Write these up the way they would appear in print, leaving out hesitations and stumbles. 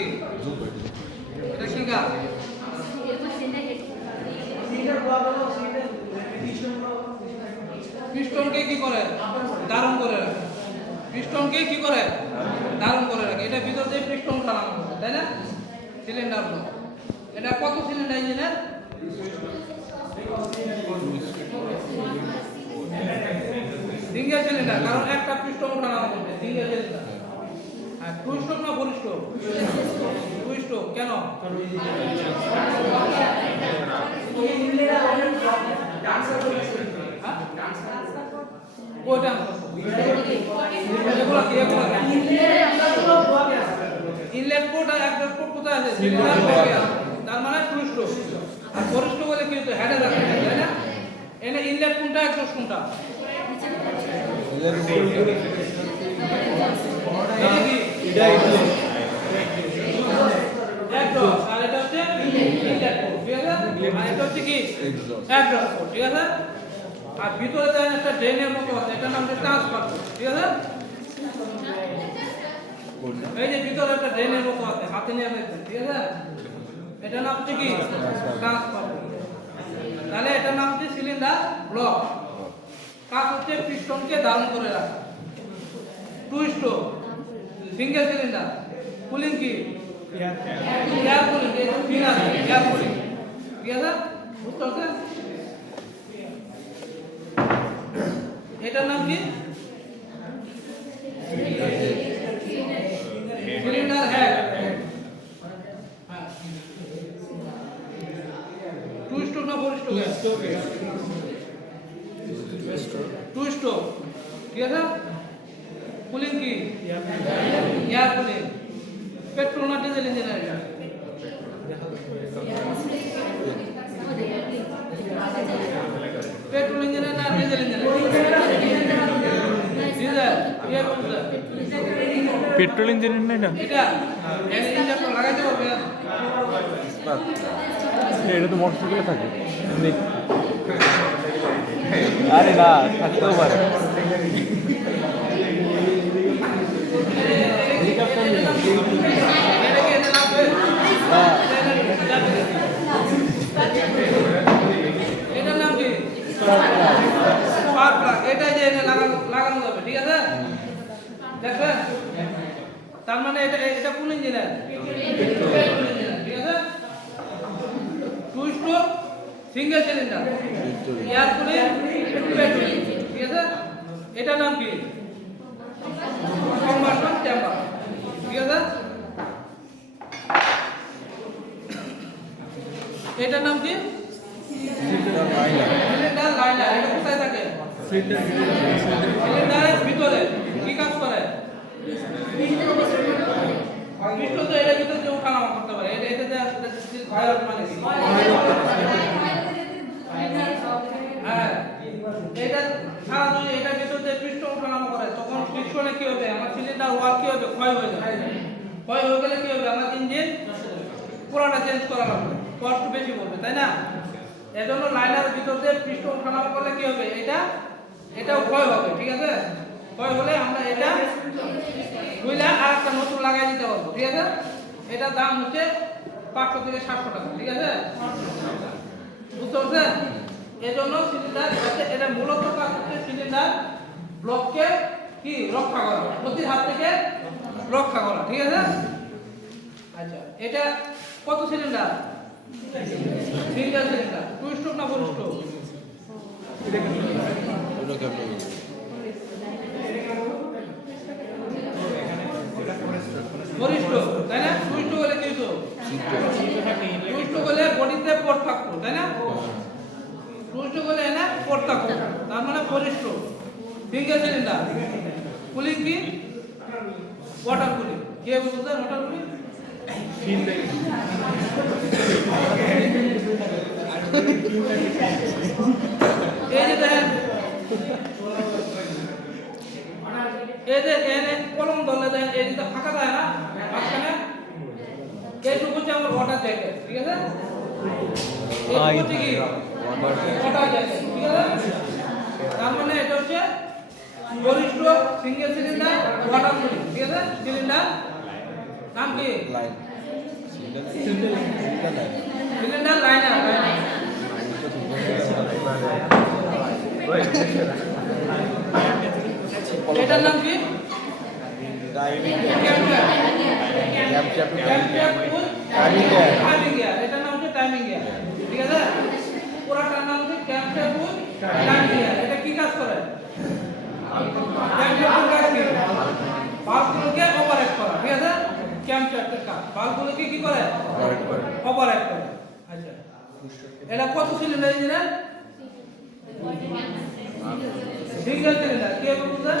কি? এটা কি গাছ? পিস্টনকে কি করে? ধারণ করে রাখে। পিস্টনকে কি করে? ধারণ করে রাখে। এটা ভিতর দিয়ে পিস্টন টানানো হবে, তাই না? Cylinder block. এটা কত সিলিন্ডার ইঞ্জিনের? সিঙ্গেল সিলিন্ডার, কারণ একটা পিস্টন টানানো হবে, সিঙ্গেল সিলিন্ডার। হ্যাঁ, টু স্ট্রোক না ফোর স্ট্রোক? Two stroke. কেন? ইনলেট পোর্ট আর এক্সহস্ট পোর্ট কোথায় আছে? তার মানে টু স্ট্রোক। আর ফোর স্ট্রোক বলে কি হতো? হেডে রাখা যায়, তাই না? এনে ইনলেট কোনটা এক্সহস্ট কোনটা? এটা কি? এক্সহস্ট। আর এটা হচ্ছে ইনলেট পোর্ট, ঠিক আছে? আর এটা হচ্ছে কি? এক্সহস্ট পোর্ট, ঠিক আছে? আর ভিতরে দেন একটা ড্রেনের মতো আছে, এটার নাম হচ্ছে ট্রান্সফার পোর্ট, ঠিক আছে? এই যে ভিতরে একটা ড্রেনের মতো আছে, হাতে নিয়ে দেখবেন, ঠিক আছে? এটার নাম হচ্ছে কি? Transfer port. তাহলে এটার নাম হচ্ছে সিলিন্ডার ব্লক। কাজ হচ্ছে পিস্টনকে ধারণ করে রাখা। Two stroke, single cylinder. Cooling কি? Air cooling. এই ফিন আছে, এয়ার কুলিং, ঠিক আছে? বুঝতে পারছেন? এটার নাম কি? Cylinder head. টু স্ট্রোক না ফোর স্ট্রোক? টু স্ট্রোক, ঠিক আছে? কুলিং কি? Air cooling. পেট্রোল না ডিজেল ইঞ্জিন? এটা পেট্রোল ইঞ্জিন না ডিজেল ইঞ্জিন? ডিজেল। এর কোনটা? পেট্রোল ইঞ্জিনের নাই না এটা এর ইঞ্জিন লাগাইতে হবে। এটা তো মোটরসাইকেলে থাকে আরে না থাকতেও পারে এটার নাম কি? Spark plug. এটা যে এনে লাগানো যাবে, ঠিক আছে? দেখবেন, তার মানে এটা কোন ইঞ্জিনের? ঠিক আছে? Two stroke, single cylinder, air cooling, petrol, ঠিক আছে? এটার নাম কি? কম্বাসন চেম্বার, ঠিক আছে? এটার নাম কি? Cylinder liner. এটা কোথায় থাকে? সিলিন্ডারের ভিতরে। কি কাজ করে? পিস্টন তো এর ভিতরে যে ওঠানামা করতে পারে। এটাতে ফায়ার মানে কি? হ্যাঁ, এটা সারা যদি এটার ভিতরে যে পিস্টন ওঠানামা করে, তখন পিস্টনে কি হবে? আমার সিলিন্ডার ওয়াল কি হবে? ক্ষয় হয়ে যাবে। ক্ষয় হয়ে গেলে কি হবে? আমার ইঞ্জিন পুরোটা চেঞ্জ করা লাগবে, কষ্ট বেশি পড়বে, তাই না? এজন্য লাইনারের ভিতর দিয়ে পিস্টন ওঠানামা করলে কি হবে? এটাও ক্ষয় হবে, ঠিক আছে? ক্ষয় হলে আমরা এটা বুঝলে আর একটা নতুন লাগাই দিতে পারবো, ঠিক আছে? এটার দাম হচ্ছে 500 থেকে 700 টাকা, ঠিক আছে? বুঝতে পারছেন? এজন্য সিলিন্ডার এটা মূলত কাজ হচ্ছে সিলিন্ডার ব্লককে কি রক্ষা করা, ক্ষতির হাত থেকে রক্ষা করা, ঠিক আছে? আচ্ছা, এটা কত cylinder? Single cylinder. Two stroke না ফোর স্ট্রোক? ফোর স্ট্রোক, তাই না? টু স্ট্রোক হলে কি হতো? টু স্ট্রোক হলে বডিতে পোর্ট থাকতো, তাই না? টু স্ট্রোক হলে এনে পোর্ট থাকতো, তার মানে four stroke. Single cylinder. Cooling কি? Water cooling. কে বলতে ওয়াটার কুলিং? এই যে দেখেন, এই যে এনে কলম ধরলে দেখেন এই যে ফাঁকা যায় না মাঝখানে, এইটুকু হচ্ছে আমার ওয়াটার জ্যাকেট, ঠিক আছে? এইটুকু হচ্ছে কি? ওয়াটার জ্যাকেট, ঠিক আছে? তার মানে এটা হচ্ছে four stroke, single cylinder, water cooling, ঠিক আছে? সিলিন্ডার নাম কি? Line cylinder liner. এটার নাম কি? Timing gear. এটার নাম হচ্ছে টাইমিং গিয়ার, ঠিক আছে? পুরাটার নাম হচ্ছে ক্যামশাফট উইথ টাইমিং গিয়ার। এটা কি কাজ করে? ক্যামশাফটের কাজ কি? বাল্বগুলোকে অপারেট করা, ঠিক আছে? ক্যামশাফটের কাজ বাল্বগুলোকে কি করে? অপারেট করে। আচ্ছা, এটা কত সিলিন্ডার ইঞ্জিনের? Single cylinder. কি বলতে?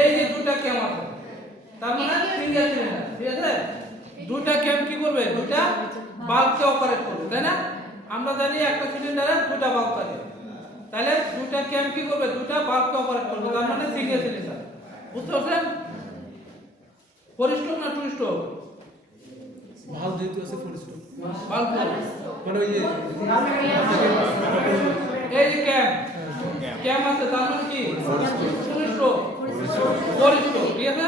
এই যে দুটো ক্যাম আছে, তার মানে সিঙ্গেল সিলিন্ডার, ঠিক আছে? দুটো ক্যাম কি করবে? দুটো বাল্বকে অপারেট করবে, তাই না? আমরা জানি একটা সিলিন্ডারে দুটো বাল্ব থাকে, তাহলে দুটো ক্যাম কি করবে? দুটো বাল্বকে অপারেট করবে, তার মানে সিঙ্গেল সিলিন্ডার। বুঝতে পারছেন? ফোর না টু স্ট্রোক? ভাল যেহেতু আছে ফোরিস্ট বাল্ব মানে ওই যে এই যে ক্যাম আছে, তার মানে কি? ফোর স্ট্রোক, ঠিক আছে?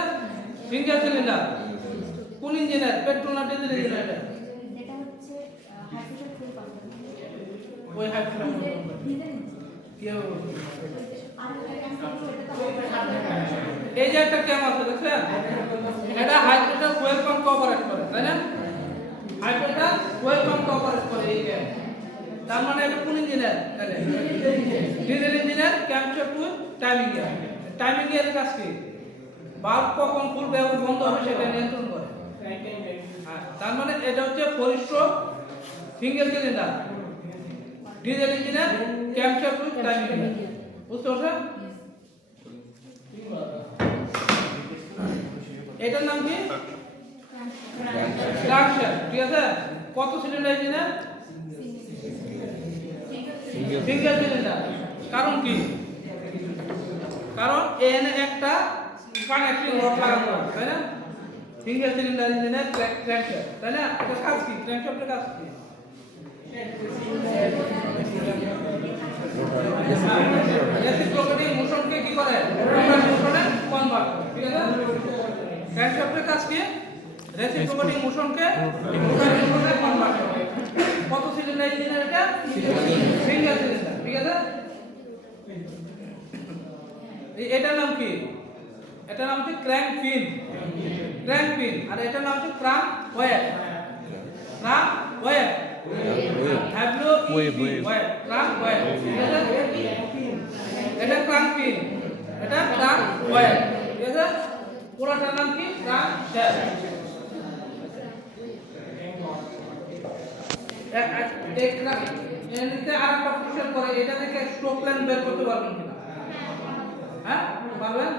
Single cylinder. কোন ইঞ্জিনের? পেট্রোল না ডিজেল ইঞ্জিনের? এটা এটা হচ্ছে হাইড্রোজেন ফুয়েল পাম্প। ওই হাইড্রোজেন কি হবে? এই যে একটা ক্যাম আছে, দেখছেন? এটা হাইড্রোজেন ফুয়েল পাম্প অপারেট করে, তাই না? হাইড্রোজেন ফুয়েল পাম্প অপারেট করে এই ক্যাম। তার মানে এটা কোন ইঞ্জিনের? তাহলে ডিজেল ইঞ্জিনের ক্যামশাফট উইথ টাইমিং গিয়ার। টাইমিং গিয়ারের কাজ কি? বাল্ব কখন খুলবে এবং বন্ধ হবে সেটা নিয়ন্ত্রণ করে। তার মানে এটা হচ্ছে four stroke single cylinder diesel ইঞ্জিনের ক্যামশাফট উইথ টাইমিং গিয়ার। বুঝতে পারছেন? এটার নাম কি? ক্র্যাঙ্কশ্যাফট, ঠিক আছে? কত সিলিন্ডার ইঞ্জিনের? Single cylinder. কারণ কি? কারণ এখানে একটা কানেক্টিং রড লাগানো আছে, তাই না? সিঙ্গেল সিলিন্ডার ইঞ্জিনের ক্র্যাঙ্কশ্যাফট, তাই না? এটা কাজ কি? ক্র্যাঙ্কশ্যাফটের কাজ কি? রেসিপ্রোকেটিং মোশনকে কি করে? রোটার মোশনে কনভার্ট করে, ঠিক আছে? ক্র্যাঙ্কশ্যাফটের কাজ কি? রেসিপ্রোকেটিং মোশনকে রোটার মোশনে কনভার্ট করে। কত সিলিন্ডার ইঞ্জিনের এটা? সিঙ্গেল সিলিন্ডার, ঠিক আছে? এটার নাম কি? এটার নাম হচ্ছে ক্র্যাঙ্ক পিন। Crank pin. আর এটার নাম হচ্ছে crank web. Crank web. Crank web, ঠিক আছে? এটা ক্র্যাঙ্ক পিন, এটা ক্র্যাঙ্ক ওয়েভ, ঠিক আছে? পুরোটার নাম কি? Crank shaft. এতে আরেকটা কোশ্চেন করে, এটা থেকে স্ট্রোক লাইন বের করতে পারবেন কিনা? হ্যাঁ, পারবেন?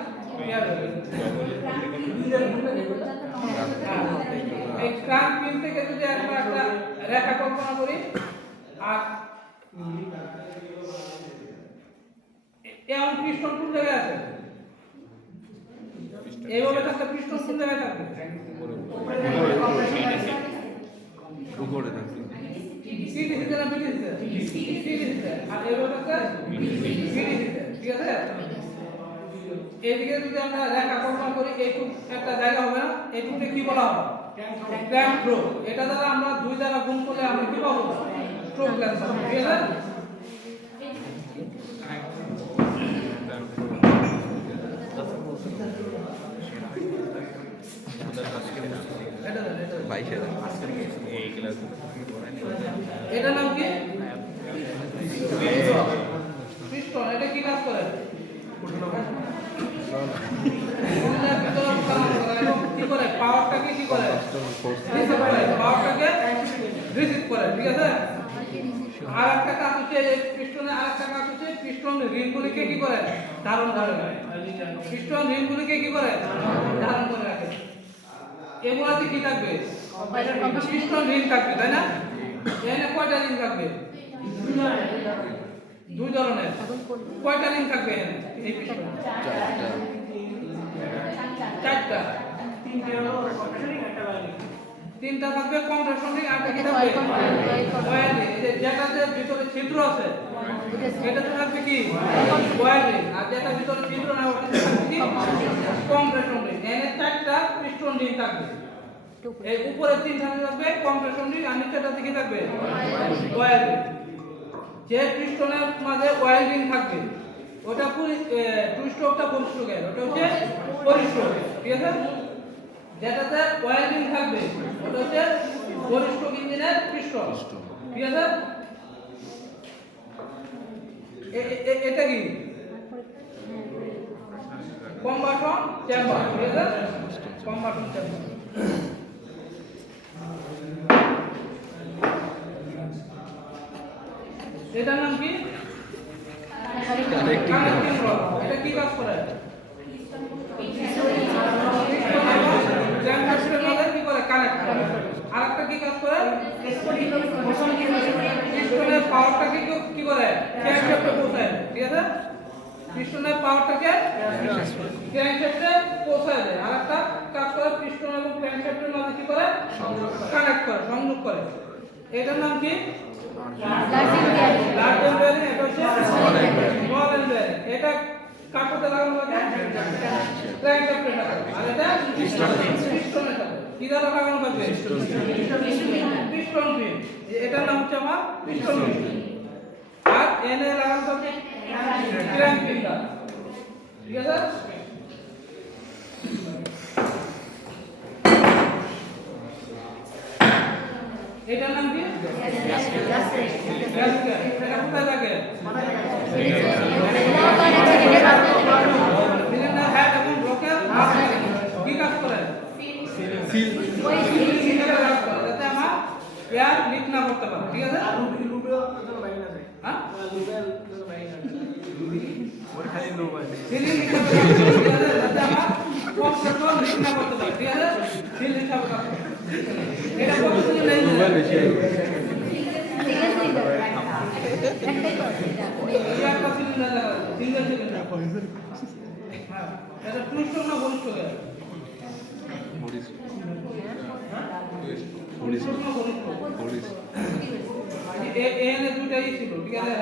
এই ক্র্যাঙ্ক পিন থেকে যদি আমরা একটা রেখা কল্পনা করি, আর এমন পিস্টন কোন জায়গায় আছে? এইভাবে থাকলে পিস্টন কোন জায়গায় থাকবে? উপরে থাকবে। সিডিসিতে না বিডিসিতে? সিডিসিতে। আর এইভাবে থাকলে বিডিসিতে, ঠিক আছে? এদিকে যদি আমরা রেখা কল্পনা করি, এইটুক একটা জায়গা হবে না? এইটুকে কি বলা হবে? Crank throw. এটা দ্বারা আমরা দুই দ্বারা গুণ করলে আমরা কি পাবো? স্ট্রোক লেন্থ পাবো, ঠিক আছে? এটা নাম কি? পিস্টন। এটা কি কাজ করে? কি করে? পাওয়ারটাকে কি করে? রিসিভ করে। পাওয়ারটাকে রিসিভ করে, ঠিক আছে? আর একটা কাজ হচ্ছে পিস্টনে, আর একটা কাজ হচ্ছে পিস্টন রিংগুলিকে কি করে? ধারণ করে রাখে। পিস্টন রিংগুলিকে কি করে? ধারণ করে রাখে। এগুলাতে কি থাকবে? পিস্টন রিং থাকবে, তাই না? এখানে কয়টা রিং থাকবে? দুই ধরনের। কয়টা রিং থাকবে এখানে? এই পিস্টনে চারটা। তিনটা থাকবে কম্প্রেশন রিং, আর কি থাকবে? Coil ring. যেটাতে ভিতরে ছিদ্র আছে সেটাতে থাকবে কি? Coil ring. আর যেটা ভিতরে ছিদ্র না ওটাতে থাকবে কি? Compression ring. এনে চারটা পিস্টন রিং থাকবে। এই উপরে তিনটা থাকবে কম্প্রেশন রিং আর নিচেটা দিকে থাকবে অয়েল রিং। যে পিস্টনের মাঝে অয়েল রিং থাকবে ওটা পুরো টু স্ট্রোকটা ফুল স্ট্রোকের, ওটা হচ্ছে ফোর স্ট্রোক, ঠিক আছে? যেটাতে অয়েল রিং থাকবে ওটা হচ্ছে ফোর স্ট্রোক ইঞ্জিনের পিস্টন, ঠিক আছে? এটা কি কম্বাসন চেম্বার, ঠিক আছে? Combustion chamber. এটার নাম কি? Connecting rod. এটা কি কাজ করে? জ্যামকাশির মধ্যে কি করে? কানেক্ট করে। আরেকটা কি কাজ করে? পিস্টনের পাওয়ারটাকে কি করে? ক্র্যাঙ্কশ্যাফটে পৌঁছায়, ঠিক আছে? পিস্টনের পাওয়ারটাকে ক্র্যাঙ্কশ্যাফটে পৌঁছায় দেয়। আরেকটা কাজ করে পিস্টন এবং ক্র্যাঙ্কশ্যাফটের মধ্যে কি করে? কানেক্ট করে, সংযোগ করে। এটার নাম কি? লার্জ এম্বেয়ারিং। এটা হচ্ছে স্মল এম্বেয়ারিং। এটা কাঠতে লাগানো থাকে ক্র্যাঙ্কশ্যাফটে লাগানো, আর এটা পিস্টনে থাকে। কি দ্বারা লাগানো থাকে? Piston pin. এটার নাম হচ্ছে আমার পিস্টন পিন। আর এনে লাগানো থাকে ক্র্যাঙ্ক পিন দ্বারা, ঠিক আছে? এটার নাম কি? গ্যাসকেট। এটা কোথায় থাকে? সিলিন্ডার হেড এবং ব্লকের মাঝখানে। কি কাজ করে? সিলিন্ডার কাজ করে যাতে আমার এয়ার লিক না করতে পারে, ঠিক আছে? হ্যাঁ? সিলিন্ডার যাতে আমার কম্প্রেসর লিক না করতে পারে, ঠিক আছে? সিল হিসাবে কাজ করে। এটা কতদিন লাগবে? একটা সিলিন্ডার দেখা যাচ্ছে, সিঙ্গেল সিলিন্ডার। হ্যাঁ, এটা টু স্ট্রোক না ফোর স্ট্রোক? টু স্ট্রোক না ফোর স্ট্রোক? এখানে দুটাই ছিল, ঠিক আছে?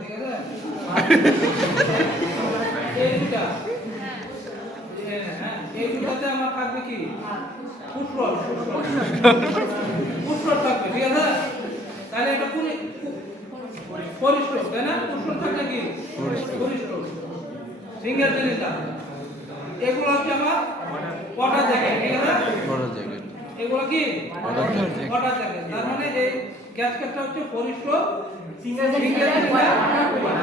ঠিক আছে, এই দুটা, হ্যাঁ, এই দুটাতে আমার থাকবে কি? ফুটরড থাকবে, ঠিক আছে? তাহলে এটা পুরো ফোর স্ট্রোক, তাই না? ফুটরড থাকলে কি? Four stroke single cylinder. এগুলো হচ্ছে আমার ওয়াটার জ্যাকেট, ঠিক আছে? এগুলো কি ওয়াটার জ্যাকেট। তার মানে এই গ্যাসকেটটা হচ্ছে four stroke single cylinder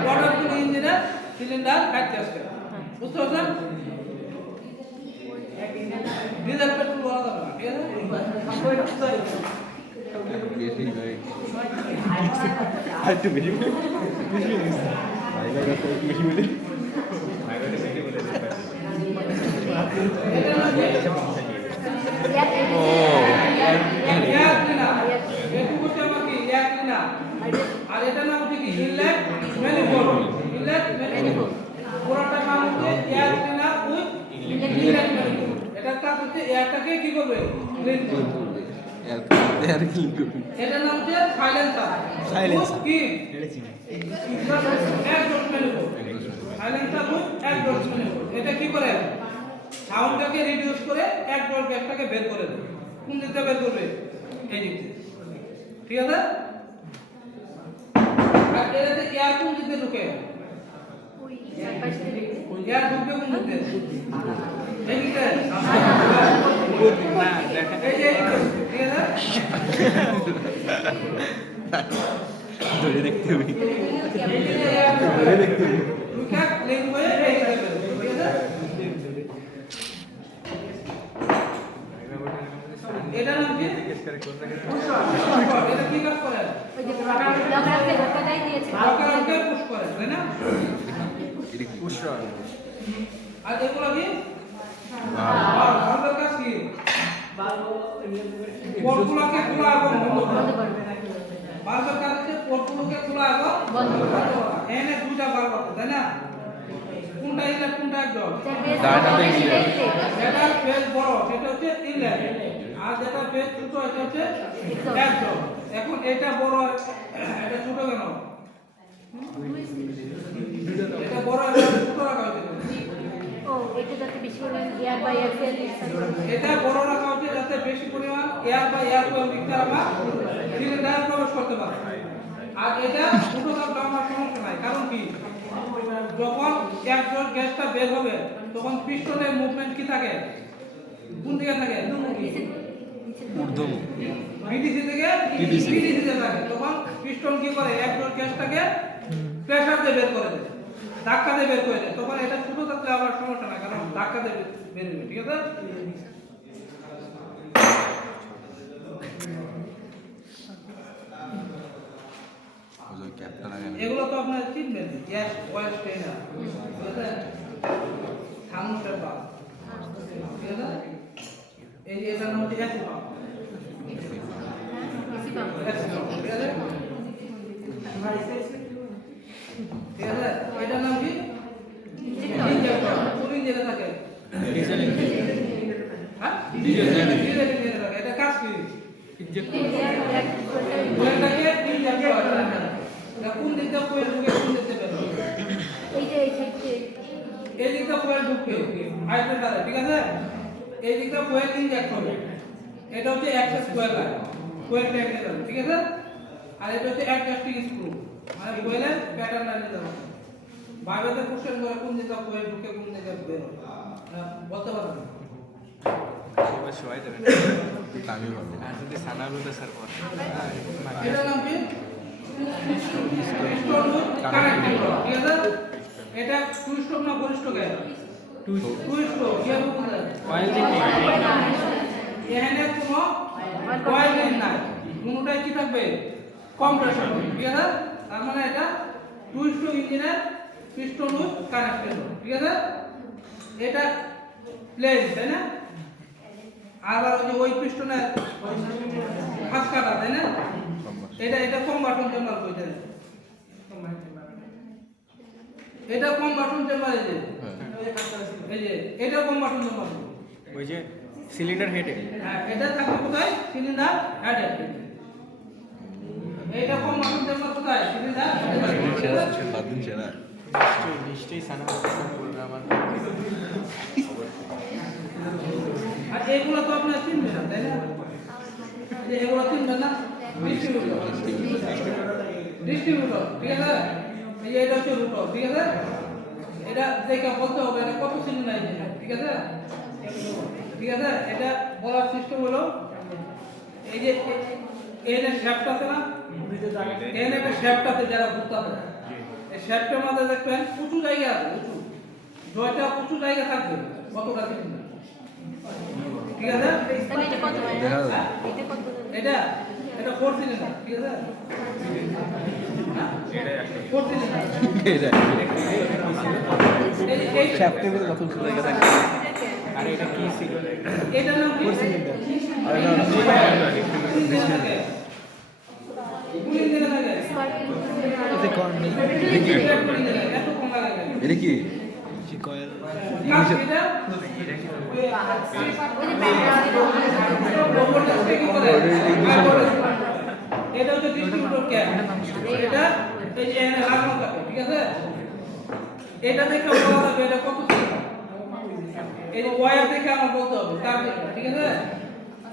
water কুল ইঞ্জিনের সিলিন্ডার হেড গ্যাসকেট। বুঝতে পারছেন? ডিজেল পেট্রোল বলা যাবে না, ঠিক আছে? আর এটা নাম হচ্ছে কি? Inlet manifold. ইনলেট ম্যানিফোল্ড পুরোটা নাম হচ্ছে air cleaner with inlet manifold. এটার কাজ হচ্ছে এয়ারটাকে কি করবে? ক্লিন করবে। এটার নাম হচ্ছে সাইলেন্সার। কি? Exhaust manifold. Silencer with exhaust manifold. এটা কি করে? সাউন্ডটাকে রিডিউস করে এক্সহস্ট গ্যাসটাকে বের করে দেবে। কোন দিক থেকে বের করবে? এই দিক থেকে, ঠিক আছে? আর এটাতে এয়ার কোন দিক থেকে ঢুকে? এয়ার ঢুকবে কোন দিক থেকে? এই দিক থেকে না, দেখেন এই যে ঠিক আছে? ধরে দেখতে হবে, ধরে দেখতে হবে। ঢুকে প্লেন হয়ে এই যাবে, ঠিক আছে? এটা নাম কি? এটা কি কাজ করে? ওই যে ব্লকারকে ধক্কা দেয় দিয়েছে। ব্লকারকে পুশ করে, তাই না? Push rod. আর এগুলো কি? ভালভের কাজ কি? পোর্টগুলোকে খোলা এবং বন্ধ করা। ভালভের কাজ হচ্ছে পোর্টগুলোকে খোলা এবং বন্ধ করা। এখানে দুইটা ভালভ আছে, তাই না? কোনটা ইনলেট কোনটা এক্সহস্ট? যেটা ফেজ বড় সেটা হচ্ছে ইনলেট, আর যেটা ফেজ ছোট এটা হচ্ছে এক্সহস্ট। এখন এটা বড় এটা ছোট কেন? এটা বড় এটা ছোট রাখা হয়েছে। ও এটা যাতে বেশি পরিমাণ এয়ার বা এয়ার ফেল এটা বড় রাখা উচিত যাতে বেশি পরিমাণ এয়ার বা এয়ার কোয়েল মিক্সার আমরা সিলিন্ডারে প্রবেশ করতে পারি। আর এটা ছোট থাকলে আমার সমস্যা নাই, কারণ কি যখন একজোট গ্যাসটা বের হবে তখন পিস্টনের মুভমেন্ট কি থাকে, কোন দিকে থাকে, ঊর্ধ্বমুখ। বিডিসি থেকে পিডিসিতে থাকে। তখন পিস্টন কি করে একজোট গ্যাসটাকে প্রেসার দিয়ে বের করে দেয়, ধাক্কা দিয়ে বের করে দেয়। তখন এটা ছোট থাকলে আমার সমস্যা নাই, কারণ ধাক্কা দিয়ে বের হবে, ঠিক আছে। ওই ক্যাপটা লাগানো। এগুলো তো আপনারা চিনবেন, গ্যাস অয়েল স্ট্রেনার, ঠিক আছে, থার্মোস্ট্যাট বাল্ব, ঠিক আছে। এই যে এটার নাম হচ্ছে AC pump, AC pump AC pump, ঠিক আছে, ঠিক আছে। এটার নাম কি, ইনজেক্টর, কোন ইঞ্জিনে থাকে, ডিজেল হ্যাঁ, ডিজেল ইঞ্জিনে থাকে। এটা কাজ কি, কোয়েলটাকে ইনজেক্ট করে, এটা কোন দিক দিয়ে কোয়েল ঢুকে কোন দিক দিয়ে বের হবে, এই যে এই সাইডে এই দিকটা কোয়েল ঢুকবে হাই প্রেসারে, ঠিক আছে। এই দিকটা কোয়েল ইনজেক্ট হবে, এটা হচ্ছে অ্যাক্সেস কোয়েল লাইন, কোয়েল টেনে যাবে, ঠিক আছে। আর এটা হচ্ছে অ্যাডজাস্টিং স্ক্রু, মানে কোয়েলের প্যাটার্ন লাইনে যাবে। বাইরেতে কোশ্চেন করে কোন দিকটা কোয়েল ঢুকে কোন দিকে বের হবে, বলতে পারবেন না। সবাই দেবেন। আমি বলবো। আর যদি সানা বলতে স্যার পর। এটার নাম কি, পিস্টন লুপ কানেক্টিং রড, ঠিক আছে। এটা টুইস্ট না বলিষ্ঠ গ্যাস, টুইস্ট গিয়ার কোথায়, অয়েল দিকে এখানে কোনো কয়েল নাই, কোনোটাই কি থাকবে, কম্প্রেশন, ঠিক আছে। তার মানে এটা টুইস্ট ইঞ্জিনের পিস্টন উইথ কানেক্টেড, ঠিক আছে। এটা প্লেন, তাই না। আবার ওই পিস্টনের ফাঁস কাটা, তাই না। এটা কম্বাসন চেম্বার কইতে, এটা কম্বাসন চেম্বার, এই যে এটা কম্বাসন চেম্বার, ওই যে সিলিন্ডার হেডে হ্যাঁ, এটা থাকবে কোথায়, সিলিন্ডার হেডে। এটা কম্বাসন চেম্বার কোথায়, সিলিন্ডার হেডে। বাদুন ছেড়া। নিশ্চয়ই সানা বলবে আমার। আর এগুলো তো আপনারা চিনবেন না, তাই না, যে এগুলো চিনবেন না, ডিস্ট্রিবিউটর, ডিস্ট্রিবিউটর, ঠিক আছে। এই যে এটা হচ্ছে রুটর, ঠিক আছে। এটা দেখে বলতে হবে এটা কত সিলিন্ডার ইঞ্জিন, ঠিক আছে, ঠিক আছে। এটা বলার সিস্টেম হলো এই যে এর শ্যাফট আছে না, এর একটা শ্যাফট আছে যারা ঘুরতে হবে, এই শ্যাফটের মধ্যে দেখবেন উঁচু জায়গা আছে, উঁচু জয়টা উঁচু জায়গা থাকবে কতটা সিলিন্ডার, ঠিক আছে। তাহলে এটা কত দেখা যাবে। এটা কত এটা এটা 4 সিলিন্ডার, ঠিক আছে, ফোর সিলিন্ডার। এটা এই শ্যাফটের মধ্যে কত উঁচু জায়গা থাকে। আর এটা কি ছিল? এটার নাম কি, আরে না, এটা কি? কয়েল। এটা হচ্ছে ডিস্ট্রিবিউটর ক্যাপ, এটা এই যে এখানে লাগানো থাকে, ঠিক আছে। এটা দেখে বলা যাবে এটা কত সিলিন্ডার, এই যে ওয়্যার দেখে আমার বলতে হবে তার দেখে, ঠিক আছে।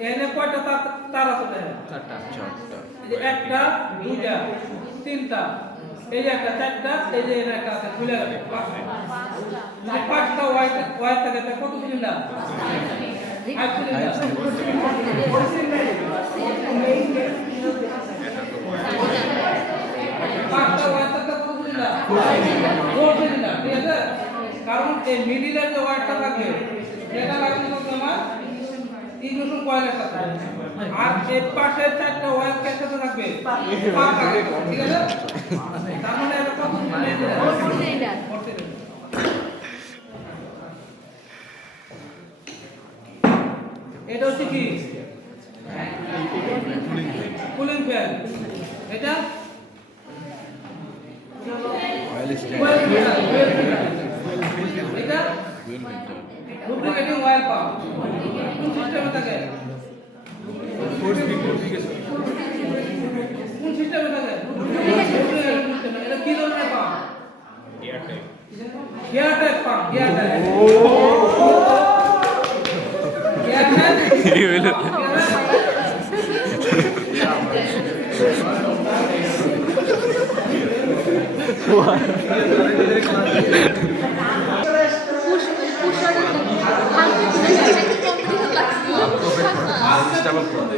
এখানে কয়টা তার আছে দেখেন, চারটা। এই যে একটা, দুইটা, তিনটা, এই যে একটা, চারটা, এই যে এটা একটা আছে খুলে গেছে, পাঁচটা ওয়্যার থাকে, তাহলে কত সিলিন্ডার, 5 সিলিন্ডার। পাঁচটা ওয়্যার থাকলে কত সিলিন্ডার, 4 সিলিন্ডার, ঠিক আছে। কারণ এই মিডিলের যে ওয়্যারটা থাকে এটা লাগানো থাকে আমার ইগনিশন কয়েলের সাথে, আর এর পাশে চারটা ওয়্যার এর সাথে থাকবে পাকা, ঠিক আছে। তার মানে এটা কত সিলিন্ডার, এটা হচ্ছে কি, কুলিং ফ্যান, এটা অয়েল স্ট্যান্ড। এটা লুব্রিকেটিং অয়েল পাম্প, কোন সিস্টেমে থাকে, কোন সিস্টেমে থাকে, এটা কি ধরনের pump, gear type pump, gear type.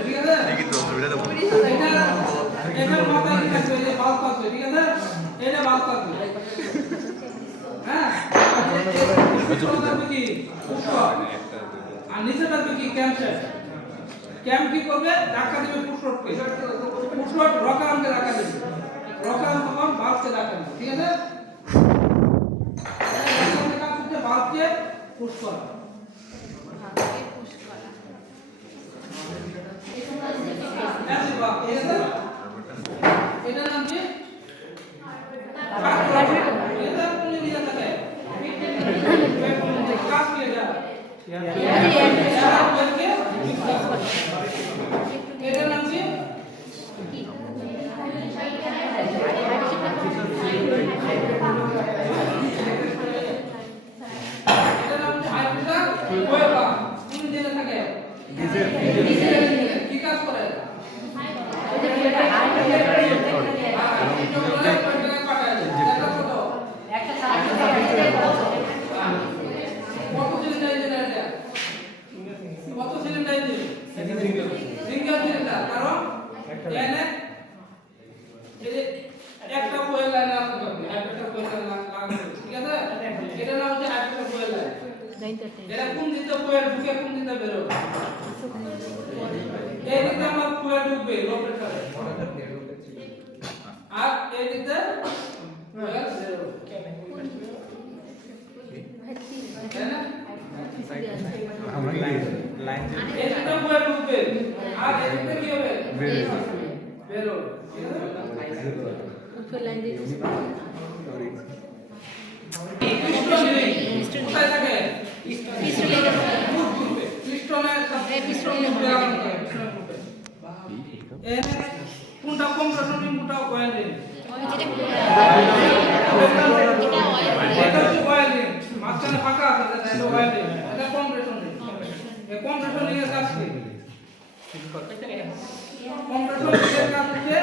ঠিক আছে এটা মাথায় কি থাকবে যে বাল্ব থাকবে ঠিক আছে এটা বাল্ব থাকবে হ্যাঁ কি আর নিচে থাকবে কি ক্যাম্পসেট ক্যাম্প কি করবে ধাক্কা দেবে পুশরটকে পুশরট রকারামকে ধাক্কা দেবে রকারাম তখন বাল্বকে ধাক্কা দেবে ঠিক আছে এখানে কাজ হচ্ছে বাল্বকে পুশ করা এটা নাম কি এটা কোন নিয়ে থাকে কাজ কিয়া যায় এটা নাম কি এটা নাম হাইড্রোজেন কোয়েলা কোন নিয়ে থাকে ডিজেল কি কাজ করে একটা কোয়েল লাইন লাগবে একটা কোয়েল লাইন লাগবে ঠিক আছে এটা নাম হচ্ছে একটা কোয়েল লাইন এটা কোন দিকে কোয়েল ঢুকে কোন দিকে বের হবে এই দিকে আমার কোয়েল ঢুকবে লো প্রেসারে আর এই দিকে কোয়েল বের হবে তাই না আমরা লাইন এই দিকে কোয়েল ঢুকবে আর এই দিকে কি হবে বের হবে উপর লাইন দিয়ে দিচ্ছি কোথায় থাকে কোনটা কম্প্রেশন রিং কোনটা কয়েল রিং এটা হচ্ছে কয়েল রিং মাঝখানে ফাঁকা আছে এটা কয়েল রিং এটা কম্প্রেশন রিং এই কম্প্রেশন রিং এর কাজ কি কম্প্রেশন রিং এর কাজ হচ্ছে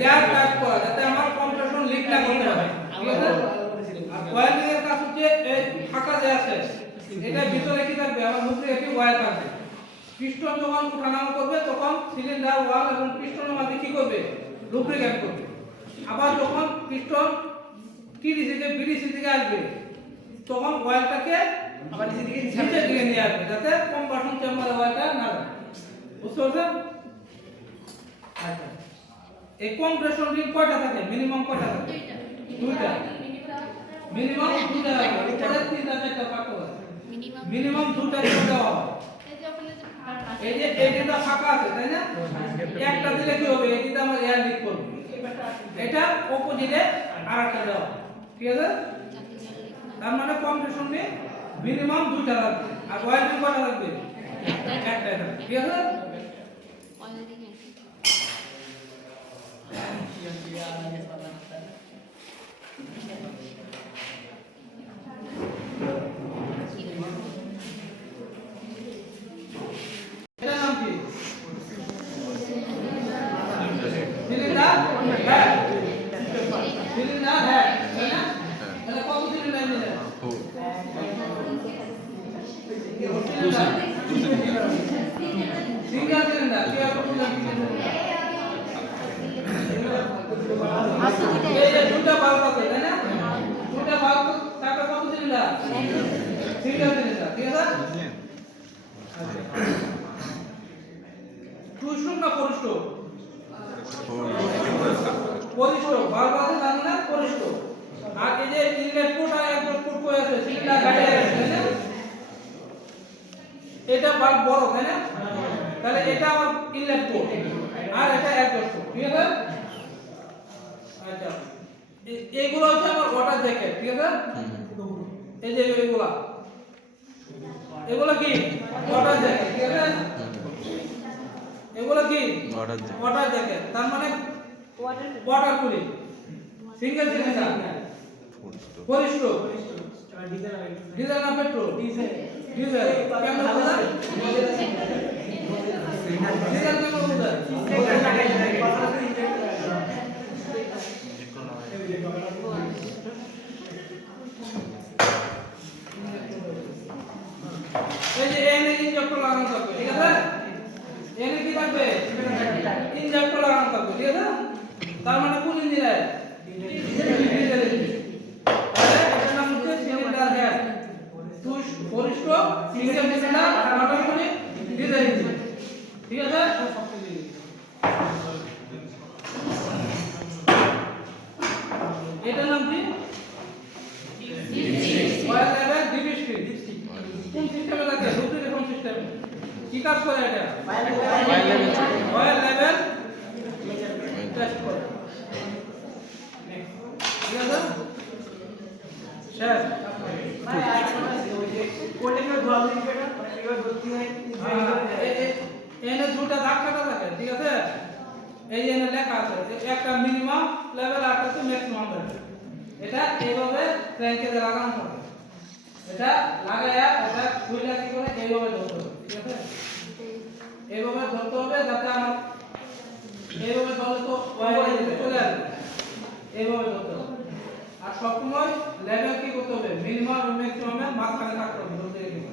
এয়ার টাইপ করা যাতে আমার কম্প্রেশন লিক না করতে হয় ঠিক আছে আর কয়েল রিং এর কাজ হচ্ছে এই ফাঁকা যে আছে এটা ভিতরে কি থাকবে আমার মুখে একটি ওয়্যার থাকবে পিস্টন যখন উঠানামা করবে তখন সিলিন্ডার ওয়াল এবং পিস্টনের মধ্যে কি করবে লুব্রিকেট করবে আবার যখন পিস্টন টিডিসি থেকে বিডিসি থেকে আসবে তখন ওয়্যারটাকে আবার নিচের দিকে নিয়ে আসবে যাতে কম্প্রেশন চেম্বারে ওয়্যারটা না যায় বুঝতে পারছেন আচ্ছা এই কম্প্রেশন রিং কয়টা থাকে মিনিমাম কয়টা থাকে দুইটা মিনিমাম দুইটা থাকে পরে তিনটা চারটা পার্ট হবে মিনিমাম দুইটা করে দেওয়া হয় এই যে এইটা ফাঁকা আছে তাই না একটা দিলে কি হবে এইটা আমরা এয়ার লিক করব এটা অপোজিটে আরেকটা দেওয়া ঠিক আছে তার মানে কম্প্রেশন রিং মিনিমাম দুইটা লাগবে আর ওয়্যার রিং কয়টা লাগবে একটা ঠিক আছে এটা নাম কি সিলিন্ডার হেড সিলিন্ডার হেড তাই না এটা কত সিলিন্ডার নিলে সিঙ্গেল সিলিন্ডার কি আর কোন এই যে দুটো বাল্ব আছে তাই না দুটো বাল্ব তারপর কত সিলিন্ডার সিঙ্গেল সিলিন্ডার ঠিক আছে টুইস্ট না পরিষ্ট পরিষ্ট বাল্ব আছে জানেন না পরিষ্ট আর এই যে ইনলেট পোর্ট আর আউটলেট পোর্ট কই আছে সিলিন্ডার গাড়ি আছে তাই না এটা বাল্ব বড় তাই না তাহলে এটা আমার ইনলেট পোর্ট আর এটা আউটলেট পোর্ট ঠিক আছে আচ্ছা এইগুলো হচ্ছে আমার ওয়াটার জ্যাকেট ঠিক আছে এই যে এগুলো কি ওয়াটার জ্যাকেট ঠিক আছে এগুলো কি ওয়াটার জ্যাকেট তার মানে ওয়াটার কুলিং সিঙ্গেল সিলিন্ডার পরিষ্ট ডিজেল না পেট্রোল ডিজেল কেমন সিরিয়াল নাম্বার কোথায়? এই যে এনে ইনজেক্টর লাগানো থাকবে, ঠিক আছে? এনে কি থাকবে? ইনজেক্টর লাগানো থাকবে, ঠিক আছে? তার মানে কোন ইঞ্জিনের? Diesel engine. তাহলে এটার নাম হচ্ছে সিলিন্ডার হেড। পরিষ্ঠ single cylinder automatic diesel engine, ঠিক আছে? এটার নাম কি? Oil level dip strip. কোন সিস্টেমে লাগে? রুটিফিকেশন সিস্টেম। কি কাজ করে এটা? অয়েল লেভেল টেস্ট করে, ঠিক আছে? শেষ। এনে দুটো দাগ কাটা থাকে, ঠিক আছে? এই এনে লেখা আছে যে একটা মিনিমাম লেভেল আর একটা ম্যাক্সিমাম লেভেল। এটা এইভাবে ক্র্যাঙ্কে লাগানো থাকে। এটা লাগায়া এটা খুইলা কি করে এইভাবে ধরতে হবে, ঠিক আছে? এইভাবে ধরতে হবে যাতে আমার এইভাবে ধরলে তো ওয়াইয়ারে চলে আসবে। এইভাবে ধরতে হবে। আর সবসময় লেভেল কি করতে হবে? মিনিমাম আর ম্যাক্সিমামের মাঝখানে থাকতে হবে ধরতে গেলে।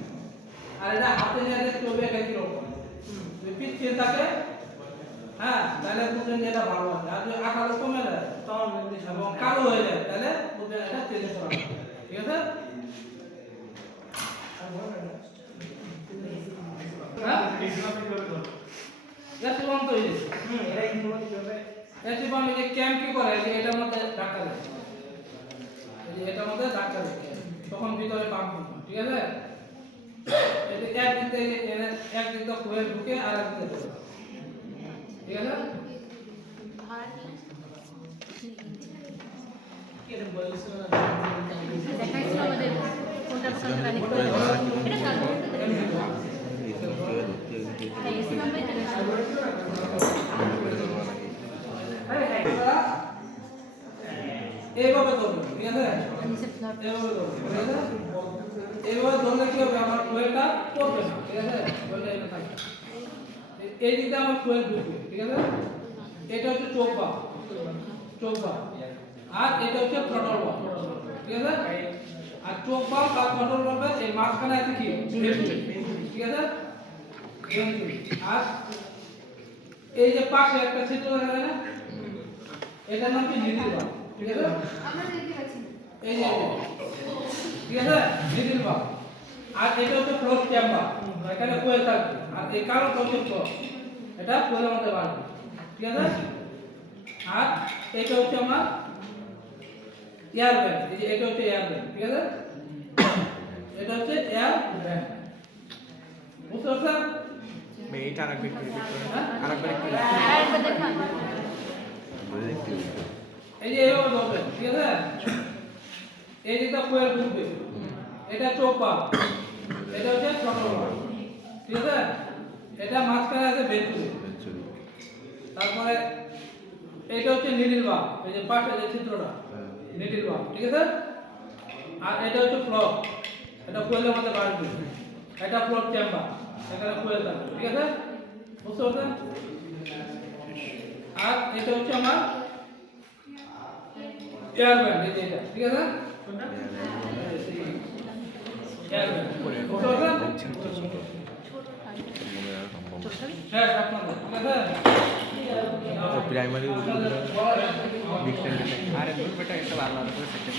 আর এটা হাতে নিয়ে দেখতে হবে এটা কি রকম। যদি পিছিয়ে থাকে, হ্যাঁ, তাহলে বুঝবেন যে এটা ভালো আছে। আর যদি আকারে কমে যায় এবং কালো হয়ে যায় তাহলে বুঝবেন এটা চেঞ্জ করা হবে, ঠিক আছে? হ্যাঁ, এসি বন্ধ হয়ে যাচ্ছে। এসি বন্ধ যে ক্যাম্প কি করে যে এটার মধ্যে ধাক্কা দেয়, এই যে এটার মধ্যে ধাক্কা দেয়, তখন ভিতরে পাম্প হবে, ঠিক আছে? এটা এক দিক থেকে এক দিক থেকে ফুয়েল ঢুকে আর এক দিকে চলে, ঠিক আছে? দেখাইছিল আমাদের কোনটা পছন্দ লাগে এটা এইভাবে ধরবে, ঠিক আছে? এইভাবে ধরবে, ঠিক আছে? এইভাবে ধরলে কি হবে? আমার ফুয়েলটা পড়বে না, ঠিক আছে? ফুয়েলটা এখানে থাকবে। এই দিকটা আমার ফুয়েল ঢুকবে, ঠিক আছে? এটা হচ্ছে চোখ বা আর এটা হচ্ছে থ্রটল বা, ঠিক আছে? আর চোখ বা আর থ্রটল বাল্বের এই মাঝখানে আছে কি? ভেন্ট্রি, ঠিক আছে? ভেন্ট্রি। আর এই যে পাশে একটা ছিদ্র দেখা যায় না, এটার নাম কি? নিডিল বাল্ব, ঠিক আছে? এই যে ঠিক আছে, নিডিল বাল্ব। আর এটা হচ্ছে ফ্লোর চেম্বার, এখানে কোয়েল থাকবে। আর এই কালোটা হচ্ছে ফ্লোর, এটা কোয়েলের মধ্যে বাড়বে, ঠিক আছে? আর এটা হচ্ছে আমার এয়ার ব্যান্ড, এই যে এটা হচ্ছে এয়ার ব্যান্ড, ঠিক আছে? এটা হচ্ছে এয়ার ব্যান্ড, বুঝতে পারছেন? এইটা আরেকবার একটু repeat করুন। হ্যাঁ? আরেকবার একটু আরেকবার দেখান এই যে এইভাবে ধরবেন, ঠিক আছে? এই দিকটা কোয়েল ঢুকবে, এটা চোখ বাল্ব, এটা হচ্ছে থ্রটল বাল্ব, ঠিক আছে? এটা মাঝখানে আছে ভেন্ট্রি। তারপরে এটা হচ্ছে নিডিল বাল্ব, এই যে পাশে যে ছিদ্রটা নিডিল বাল্ব, ঠিক আছে? আর এটা হচ্ছে ফ্লোর, এটা কোয়েলের মধ্যে বাড়বে। এটা ফ্লোর চেম্বার, এখানে কোয়েল থাকবে, ঠিক আছে? বুঝতে পারছেন? আর এটা হচ্ছে আমার এয়ার ব্যান্ড, এই যে এটা, ঠিক আছে? এয়ার ব্যান্ড, বুঝতে পারছেন? হ্যাঁ, আপনাদের, ঠিক আছে? প্রাইমারি আপনাদের বলা যায়। আরে দুটো বেটা একটা ভালো করে সেটা